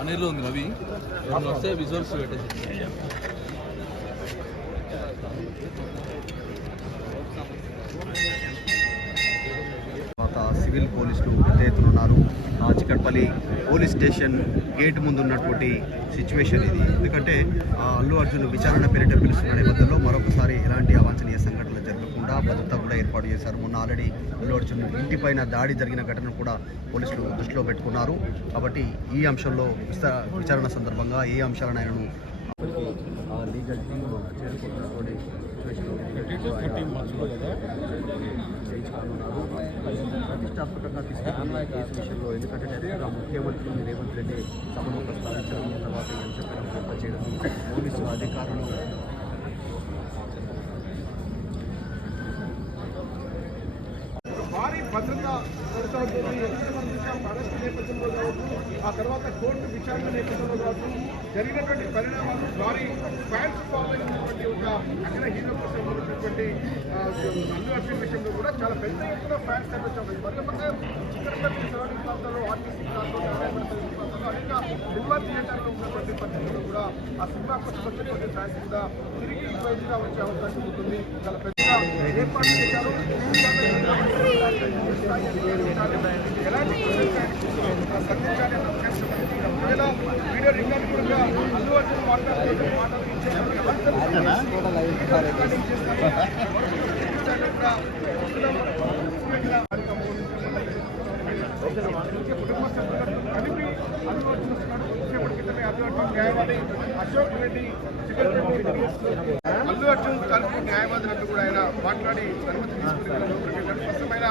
ఆనేర్లో ఉంది అవి రెండు వస్తే విజువల్స్ పెట్టేసి సివిల్ పోలీసులు పెద్ద ఎత్తున ఉన్నారు. చిక్కడపల్లి పోలీస్ స్టేషన్ గేట్ ముందు ఉన్నటువంటి సిచ్యువేషన్ ఇది. ఎందుకంటే అల్లు అర్జున్ విచారణ పేరిట పిలుస్తున్న నేపథ్యంలో మరొకసారి ఎలాంటి అవాంఛనీయ సంఘటనలు జరగకుండా భద్రత కూడా ఏర్పాటు చేశారు. మొన్న ఆల్రెడీ అల్లు అర్జున్ ఇంటిపైన దాడి జరిగిన ఘటనను కూడా పోలీసులు దృష్టిలో పెట్టుకున్నారు. కాబట్టి ఈ అంశంలో విచారణ సందర్భంగా ఏ అంశాలనైనాను లీగల్ టీమ్ చేరుకుంటున్నటువంటి ప్రతిష్టాత్మకంగా తీసుకున్న కేసు విషయంలో ఎందుకంటే డైరెక్ట్గా ముఖ్యమంత్రి రేవంత్ రెడ్డి సభలో ప్రస్తావించడం తర్వాత ఈ అంశంపైన ప్రయత్నం చేయడం పోలీసు అధికారులు భారీ భద్రత అరెస్ట్ నేపథ్యంలో కావచ్చు, ఆ తర్వాత కోర్టు విచారణ నేపథ్యంలో కావచ్చు, జరిగినటువంటి పరిణామాలు భారీ ఫ్యాన్స్ ఫాలోయింగ్ ఉన్నటువంటి ఒక అగ్ర హీరో కోసం ఉన్నటువంటి అల్లు అర్జున్ విషయంలో కూడా చాలా పెద్ద ఎత్తున ఫ్యాన్స్ కనిపించారు. మరొక చిక్కడపల్లి సరౌండింగ్ ప్రాంతాల్లో ఆర్టీసీ ప్రాంతాల్లో అనేక సినిమా థియేటర్లో ఉన్నటువంటి పరిస్థితుల్లో కూడా ఆ సినిమా కోసం వచ్చినటువంటి ఫ్యాన్స్ కూడా తిరిగి బయటగా వచ్చే అవకాశం ఉంటుంది. చాలా పెద్దగా ఏర్పాటు చేశారు. ఎలాంటి వీడియో రికార్డు కూడా అల్లు అర్జున్ మాట్లాడుతూ కుటుంబ సభ్యులను కలిపి అల్లు అర్జున్ వచ్చేప్పటి క్రితమే అల్లు అర్జున్ న్యాయవాది అశోక్ రెడ్డి అల్లు అర్జున్ తరఫు న్యాయవాదులకు కూడా ఆయన మాట్లాడి అనుమతి తీసుకుని స్పష్టమైన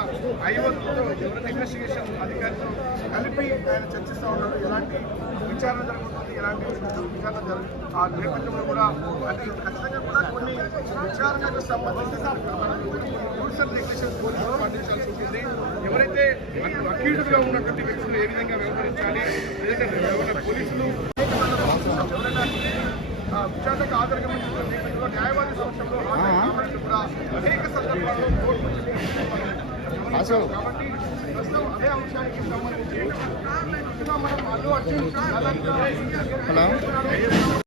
ఐవోతో ఎవరైతే ఇన్వెస్టిగేషన్ అధికారులతో కలిపి ఆయన చర్చిస్తూ ఉన్నారు. ఎలాంటి విచారణ జరుగుతుంది, ఎలాంటి విచారణ ఆ నేపథ్యంలో కూడా అంటే ఖచ్చితంగా కూడా కొన్ని విచారణకు సంబంధించిన రూల్స్ అండ్ రెగ్యులేషన్స్ పోలీసులు పాటించాల్సి ఉంటుంది. ఎవరైతే అక్యూజ్డ్గా ఉన్నటువంటి వ్యక్తులు ఏ విధంగా వ్యవహరించాలి, లేదంటే పోలీసులు విచారణకు ఆధారంగా నేపథ్యంలో న్యాయవాది సమక్షంలో కూడా అనేక సందర్భాల్లో కోర్టు కాబట్టి ప్రస్తుతం అదే అంశానికి సంబంధించి మనం అల్లు అర్జున్